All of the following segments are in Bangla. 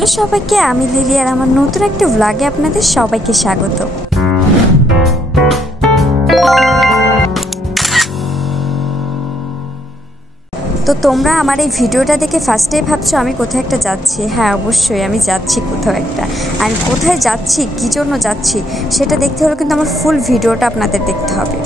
হ্যালো সবাইকে, আমি লিলি আর আমার নতুন একটা ব্লগে আপনাদের সবাইকে স্বাগত। তো তোমরা আমার এই ভিডিওটা দেখে ফার্স্টেই ভাবছো আমি কোথাও একটা যাচ্ছি। হ্যাঁ, অবশ্যই আমি যাচ্ছি কোথাও একটা। আর কোথায় যাচ্ছি, কী জন্য যাচ্ছি সেটা দেখতে হলে কিন্তু আমার ফুল ভিডিওটা আপনাদের দেখতে হবে।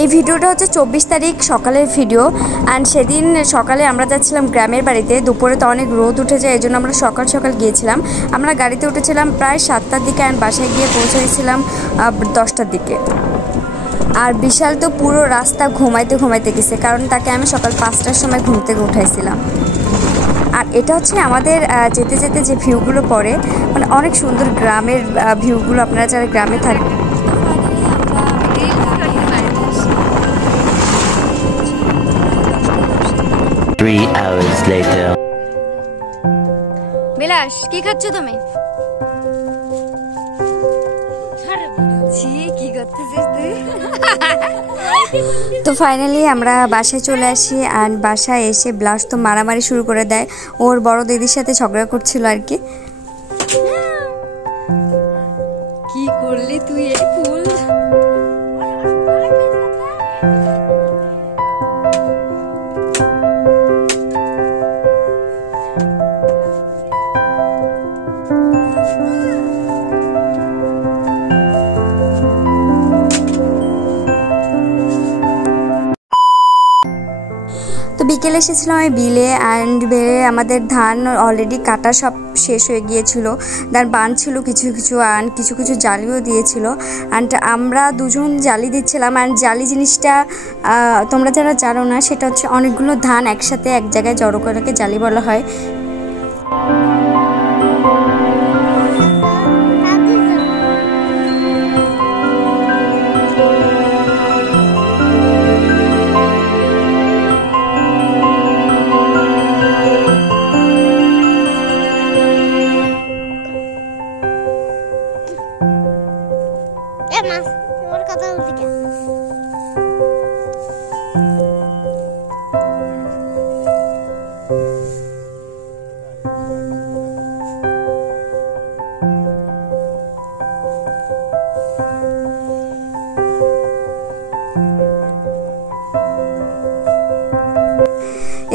এই ভিডিওটা হচ্ছে 24 তারিখ সকালের ভিডিও। অ্যান্ড সেদিন সকালে আমরা যাচ্ছিলাম গ্রামের বাড়িতে। দুপুরে তো অনেক রোদ উঠে যায়, এই জন্য আমরা সকাল সকাল গিয়েছিলাম। আমরা গাড়িতে উঠেছিলাম প্রায় 7টার দিকে, অ্যান্ড বাসায় গিয়ে পৌঁছেছিলাম 10টার দিকে। আর বিশাল তো পুরো রাস্তা ঘুমাইতে গেছে, কারণ তাকে আমি সকাল 5টার সময় ঘুম থেকে উঠাইছিলাম। আর এটা হচ্ছে আমাদের যেতে যেতে যে ভিউগুলো পড়ে, মানে অনেক সুন্দর গ্রামের ভিউগুলো। আপনারা যারা গ্রামে থাকেন, বিলাস কি খাচ্ছ তুমি? কি করতেছিস তুই? তো ফাইনালি আমরা বাসায় চলে আসি। অ্যান্ড বাসায় এসে ব্লাস তো মারামারি শুরু করে দেয়, ওর বড় দিদির সাথে ঝগড়া করছিল আর কি। কি করলি তুই এই ফুল? তো বিকেলে এসেছিলাম আমি বিলে। অ্যান্ড বেড়ে আমাদের ধান অলরেডি কাটা সব শেষ হয়ে গিয়েছিল। ধান বানছিল কিছু কিছু, অ্যান্ড কিছু কিছু জালিও দিয়েছিল। অ্যান্ড আমরা দুজন জালি দিচ্ছিলাম। অ্যান্ড জালি জিনিসটা তোমরা যারা জানো না, সেটা হচ্ছে অনেকগুলো ধান একসাথে এক জায়গায় জড়ো করে জালি বলা হয়।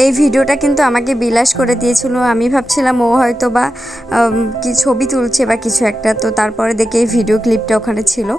এই ভিডিওটা কিন্তু আমাকে বিলাস করে দিয়েছিল। আমি ভাবছিলাম ও হয়তো বা কি ছবি তুলছে বা কিছু একটা। তো তারপরে দেখে এই ভিডিও ক্লিপটা ওখানে ছিল।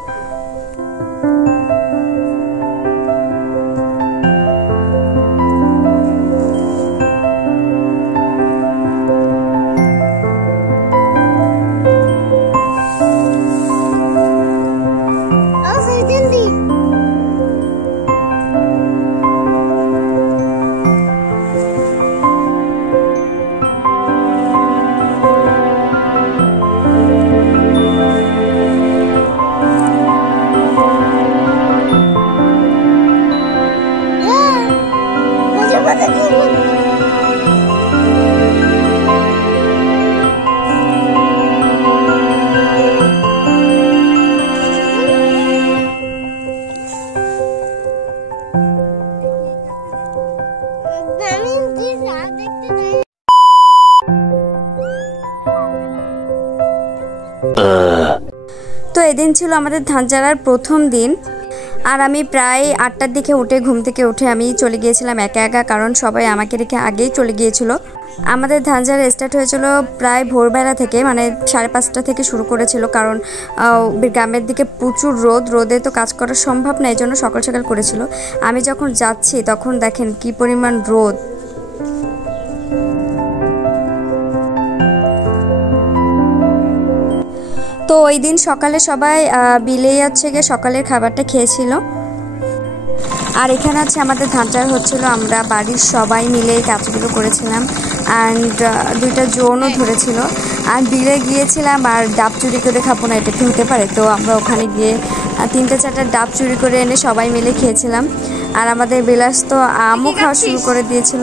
তো এদিন ছিল আমাদের ধান ঝাড়ার প্রথম দিন। আর আমি প্রায় 8টার দিকে ঘুম থেকে উঠে আমি চলে গিয়েছিলাম একা একা, কারণ সবাই আমাকে রেখে আগেই চলে গিয়েছিল। আমাদের ধান ঝাড়া স্টার্ট হয়েছিল প্রায় ভোরবেলা থেকে, মানে 5:30 থেকে শুরু করেছিল, কারণ গ্রামের দিকে প্রচুর রোদে তো কাজ করা সম্ভব না, এই জন্য সকাল সকাল করেছিল। আমি যখন যাচ্ছি তখন দেখেন কি পরিমাণ রোদ। তো ওই দিন সকালে সবাই বিলেই হচ্ছে গিয়ে সকালের খাবারটা খেয়েছিল। আর এখানে হচ্ছে আমাদের ধান ঝাড়া হচ্ছিল, আমরা বাড়ির সবাই মিলে এই কাজগুলো করেছিলাম। অ্যান্ড 2টা জোনও ধরেছিল। আর বিলে গিয়েছিলাম, আর ডাব চুরি করে খাবো না, এটা কি হতে পারে? তো আমরা ওখানে গিয়ে 3-4টা ডাব চুরি করে এনে সবাই মিলে খেয়েছিলাম। আর আমাদের বিলাস তো আমও খাওয়া শুরু করে দিয়েছিল।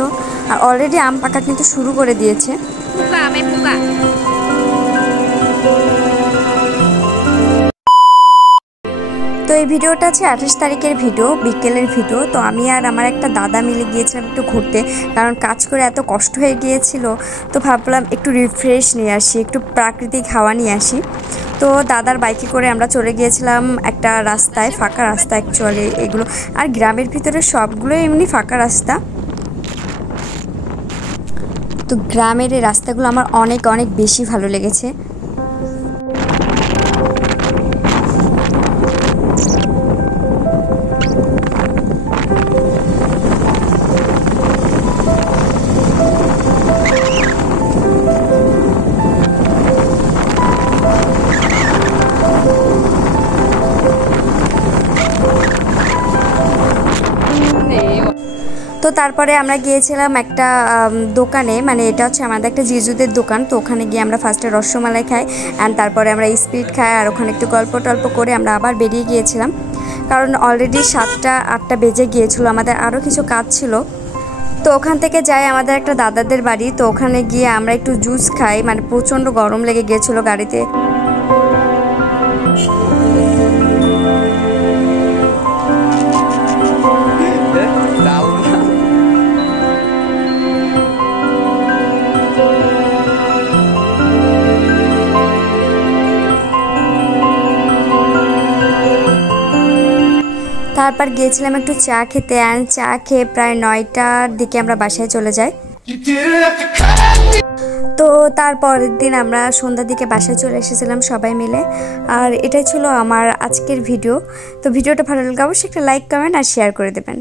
আর অলরেডি আম পাকা কিন্তু শুরু করে দিয়েছে। তো এই ভিডিওটা আছে 28 তারিখের ভিডিও, বিকেলের ভিডিও। তো আমি আর আমার একটা দাদা মিলে গিয়েছিলাম একটু ঘুরতে, কারণ কাজ করে এত কষ্ট হয়ে গিয়েছিল। তো ভাবলাম একটু রিফ্রেশ নিয়ে আসি, একটু প্রাকৃতিক হাওয়া নিয়ে আসি। তো দাদার বাইকে করে আমরা চলে গিয়েছিলাম একটা রাস্তায়, ফাঁকা রাস্তা অ্যাকচুয়ালি এগুলো, আর গ্রামের ভিতরে সবগুলো এমনি ফাঁকা রাস্তা। তো গ্রামের এই রাস্তাগুলো আমার অনেক অনেক বেশি ভালো লেগেছে। তো তারপরে আমরা গিয়েছিলাম একটা দোকানে, মানে এটা হচ্ছে আমাদের একটা জিজুদের দোকান। তো ওখানে গিয়ে আমরা ফার্স্টে রসমালাই খাই, অ্যান্ড তারপরে আমরা স্পিড খাই, আর ওখানে একটু গল্প টল্প করে আমরা আবার বেরিয়ে গিয়েছিলাম, কারণ অলরেডি 7টা 8টা বেজে গিয়েছিল, আমাদের আরও কিছু কাজ ছিল। তো ওখান থেকে যাই আমাদের একটা দাদাদের বাড়ি। তো ওখানে গিয়ে আমরা একটু জুস খাই, মানে প্রচণ্ড গরম লেগে গিয়েছিলো গাড়িতে। তারপর গিয়েছিলাম একটু চা খেতে, অ্যান্ড চা খেয়ে প্রায় 9টার দিকে আমরা বাসায় চলে যাই। তো তারপরের দিন আমরা সন্ধ্যার দিকে বাসায় চলে এসেছিলাম সবাই মিলে। আর এটাই ছিল আমার আজকের ভিডিও। তো ভিডিওটা ভালো লাগলে অবশ্যই একটা লাইক, কমেন্ট আর শেয়ার করে দেবেন।